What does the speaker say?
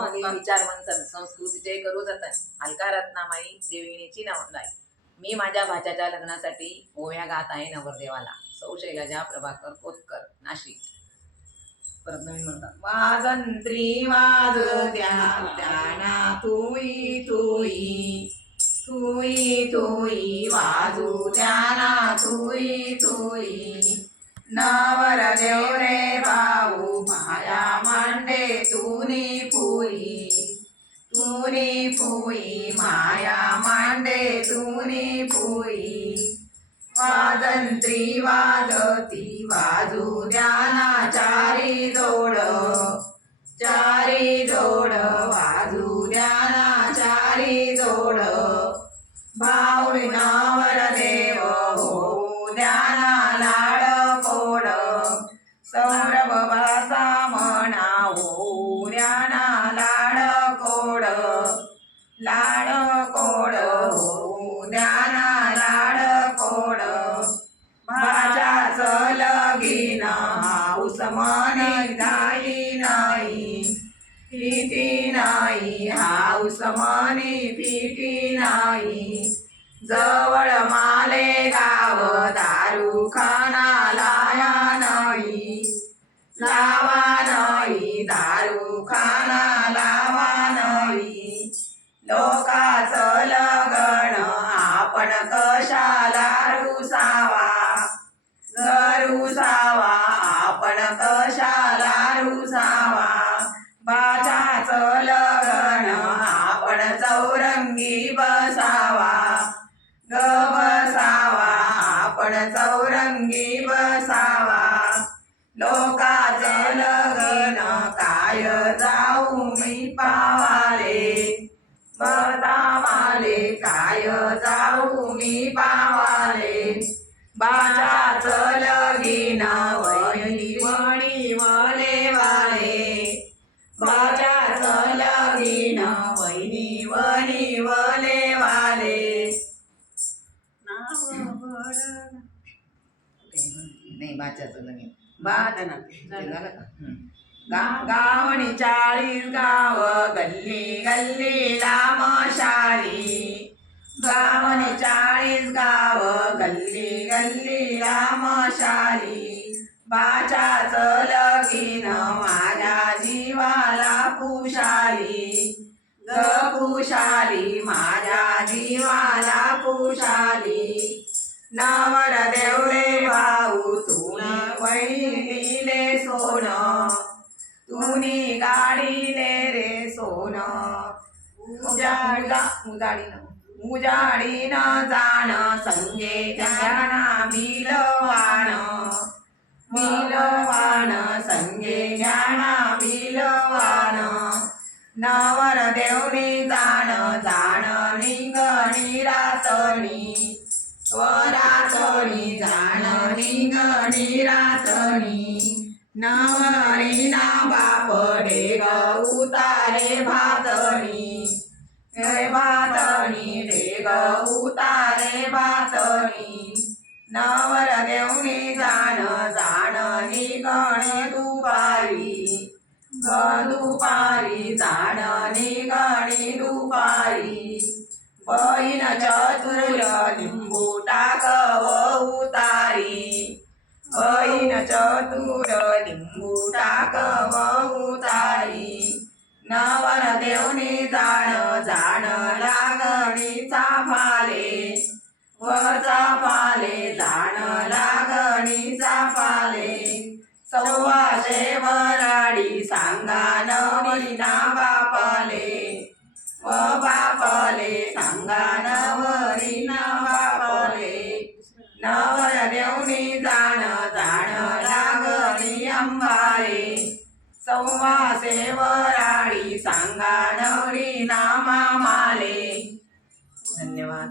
विचार मंथन संस्कृतीचे करू जातात अलका रत्नामाई त्रिवेणीची नवलाई. मी माझ्या भाच्याच्या लग्नासाठी ओव्या गात आहे नवरदेवाला. सौ शैलजा प्रभाकर कोतकर, नाशिक. परत नवीन म्हणतात. वाजंत्री वाजू द्या त्यांना तुई तुई तुई तुई वाजू द्या तुई तुई. नवरदेव रे भाऊ माया मांडे तुनी फुई तुनी फुई माया मांडे तुनी फुई. वाजंत्री वाजती वाजू द्या चारी जोड वाजू द्या चारी जोड. भाऊळी नवरदेव होऊ द्या लाड कोड. सौरभवाचा म्हणा होऊ द्या लाड कोड होऊ द्या लाड कोड. भाच्याच लगीन हाऊस मने झाली नाही फिटी नाही हाऊस मने फिटी नाही. जवळ माले गाव दारू खाना लाया नाही लावा नाही दारू खाना लावा नाही. लोकाचं लगन आपण कशाला रुसावा आपण कशाला रुसावा. बाच्याचं लगन आपण चौरंगी बसावा आपण चौरंगी बसावा. लोकाचं लगन काय जाऊ मी पावाले बतावाले काय जाऊ मी पावाले. बाच्याचं लगीन वहिनी वणी वले वाले बाच्याचं लगीन वहिनी वणी वले वाले. नाही बाच्याचं लगीन गावणी 40 गाव गल्ली गल्लीला मशाली. गावणी 40 गाव गल्ली गल्लीला मशाली. बाच्याचं लगीन माझ्या जीवाला कुशाली कुशाली माझ्या जीवाला कुशाली. नवरदेव रे भाऊ तुनी वहिनीले सोन तुनी गाडीले रे सोन. उजाडीन जाण संगे ज्ञाना मिलवाण संगे ज्ञाना मिलवाण. नवरदेवनी जाण निगणी रातणी जाण निगणी रातणी. नवरीना बाप ढेग उतारे भातणी ढेग उतारे भातणी. नवरदेवनी जाण निगणी दुपारी जाण निगणी दुपारी. बहीण चतुर लिंबू टाकव उतारी बहीण चतुर लिंबू टाकव उतारी. नवरदेवनी जाण लागणी चाफाले जाण लागणी चाफाले. 1600 वराडी सांगा नवरीना बापाले सांगा नवरीना बापाले. नवरदेवनी जाण लागणी अंबाले. 1600 वराडी सांगा नवरीना मामाले. धन्यवाद.